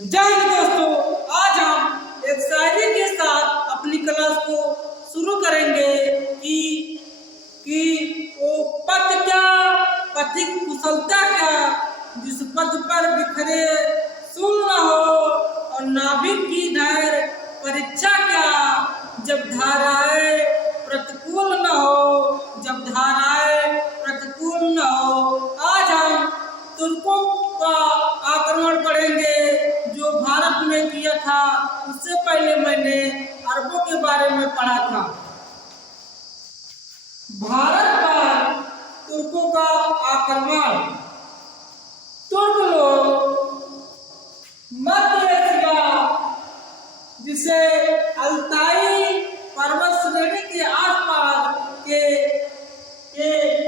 जय हिंद दोस्तों, आज हम एक शायरी के साथ अपनी क्लास को शुरू करेंगे कि वो पथ क्या, पथिक कुशलता क्या, जिस पथ पर बिखरे सुन न हो और नाभिक की धैर्य परीक्षा क्या, जब धाराएं प्रतिकूल न हो, जब धाराएं प्रतिकूल न हो। आज हम तुर्कों का आक्रमण पढ़ेंगे जो भारत में किया था। उससे पहले मैंने अरबों के बारे में पढ़ा था। भारत पर तुर्कों का आक्रमण। तुर्क लोग मध्य एशिया, जिसे अल्ताई पर्वत श्रेणी के आसपास के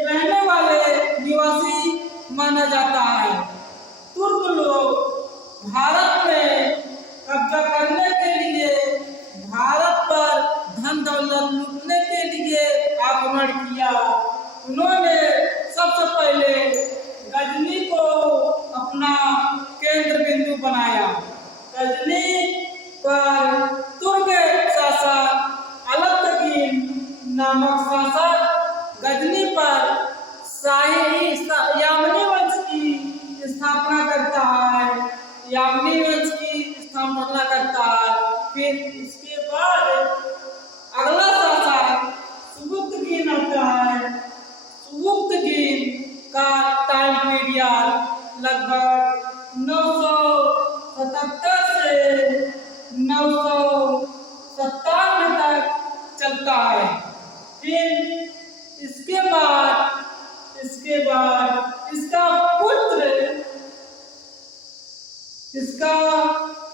रहने वाले निवासी माना जाता है। तुर्क लोग भारत में कब्जा करने के लिए, भारत पर धन दौलत लूटने के लिए आक्रमण किया। उन्होंने सबसे पहले गजनी को अपना केंद्र बिंदु बनाया। गजनी पर तुर्क शासक अलतकीन नामक शासक गजनी पर शाही यामनी वंश की स्थापना करता है। यामनी वंश की स्थापना करता है। फिर इसके बाद अगला शासक सुबुक्तगीन आता है। सुबुक्तगीन का टाइम पीरियड लगभग 977 से 997 तक चलता है। फिर इसके बाद इसका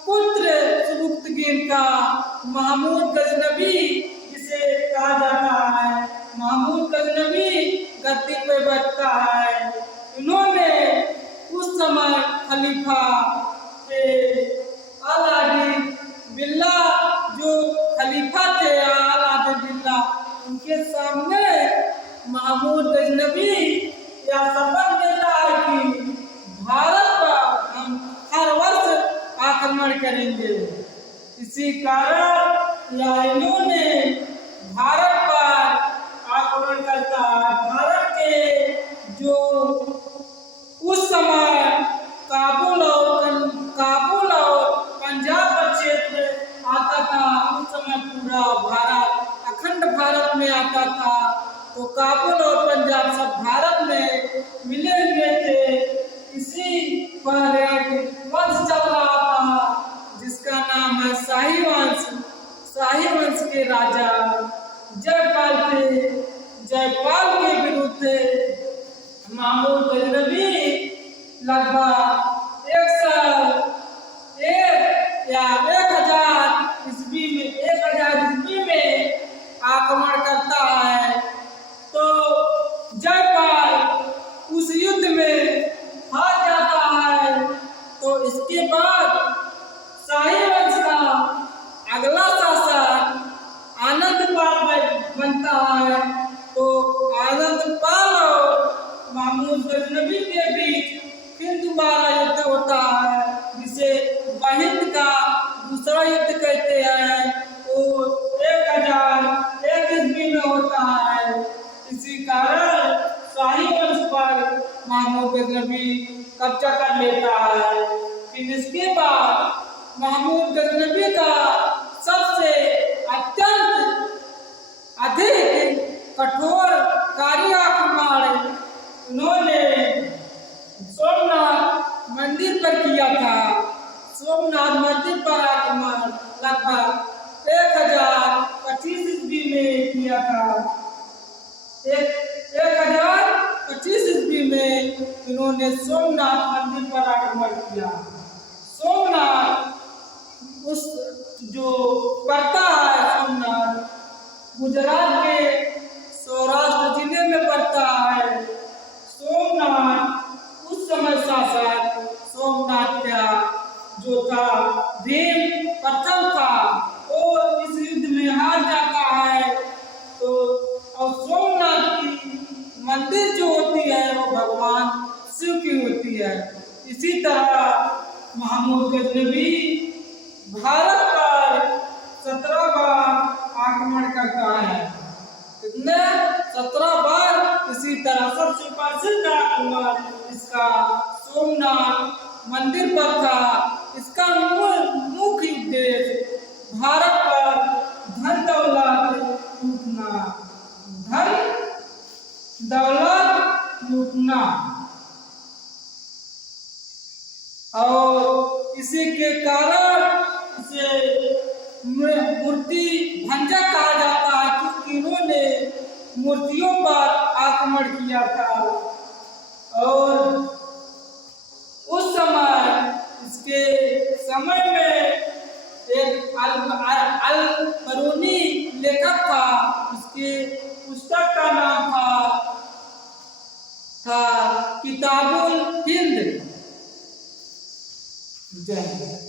पुत्र सुबुक्तगीन का महमूद गजनवी, जिसे कहा जाता है महमूद गजनवी, गद्दी पे बैठता है। इन्होंने उस समय खलीफा अल-आदिल बिल्लाह, जो खलीफा थे अल-आदिल बिल्लाह, उनके सामने महमूद गजनवी या शपथ देता है कि भारत पर हम हर वर्ष आक्रमण करेंगे। इसी कारण इन्होंने भारत पर आक्रमण करता है। भारत के जो उस समय काबुल और पंजाब का क्षेत्र आता था, उस समय पूरा भारत अखंड भारत में आता था। तो काबुल और पंजाब सब भारत में मिले हुए थे। इसी पर एक वंश चल रहा था जिसका नाम है शाही वंश। शाही वंश के राजा जयपाल के विरुद्ध महमूद गजनवी लगभग 1000 ईस्वी में आक्रमण करता है। तो जयपाल उस युद्ध में हार जाता है। तो इसके बाद शाही वंश का अगला शासक आनंदपाल बनता है। तो आनंदपाल और महमूद गजनवी के बीच फिर दोबारा युद्ध होता है, जिसे बहिंद का दूसरा युद्ध कहते हैं। वो 1001 ईस्वी में होता है। इसी कारण शाही वंश पर महमूद गजनवी कब्जा कर लेता है। फिर इसके बाद महमूद गजनवी का सबसे अत्यंत अधिक कठोर कार्य आक्रमण उन्होंने सोमनाथ मंदिर पर किया था। सोमनाथ मंदिर पर आक्रमण लगभग 1025 ईस्वी में किया था। 1025 ईस्वी में इन्होंने सोमनाथ मंदिर पर आक्रमण किया। सोमनाथ उस जो पड़ता है, सोमनाथ गुजरात के सौराष्ट्र जिले में पड़ता है। सोमनाथ उस समय शासक सोमनाथ का जो था भीम प्रथम था, वो इस युद्ध में हार जाता है। तो और सोमनाथ की मंदिर जो होती है वो भगवान शिव की होती है। इसी तरह महमूद गजनवी भारत पर 17 बार आक्रमण करता है। कितने? 17 बार। इसी तरह सबसे प्रसिद्ध आक्रमण इसका सोमनाथ मंदिर पर था। इसका मुख्य उद्देश्य भारत पर धन दौलत लूटना और इसी के कारण इसे मूर्ति भंजक कहा जाता है, क्योंकि इन्होंने मूर्तियों पर आक्रमण किया था। और उस समय इसके समय में एक अल-बरूनी लेखक था। उसके पुस्तक का नाम था किताबुल हिंद। जय हिंद।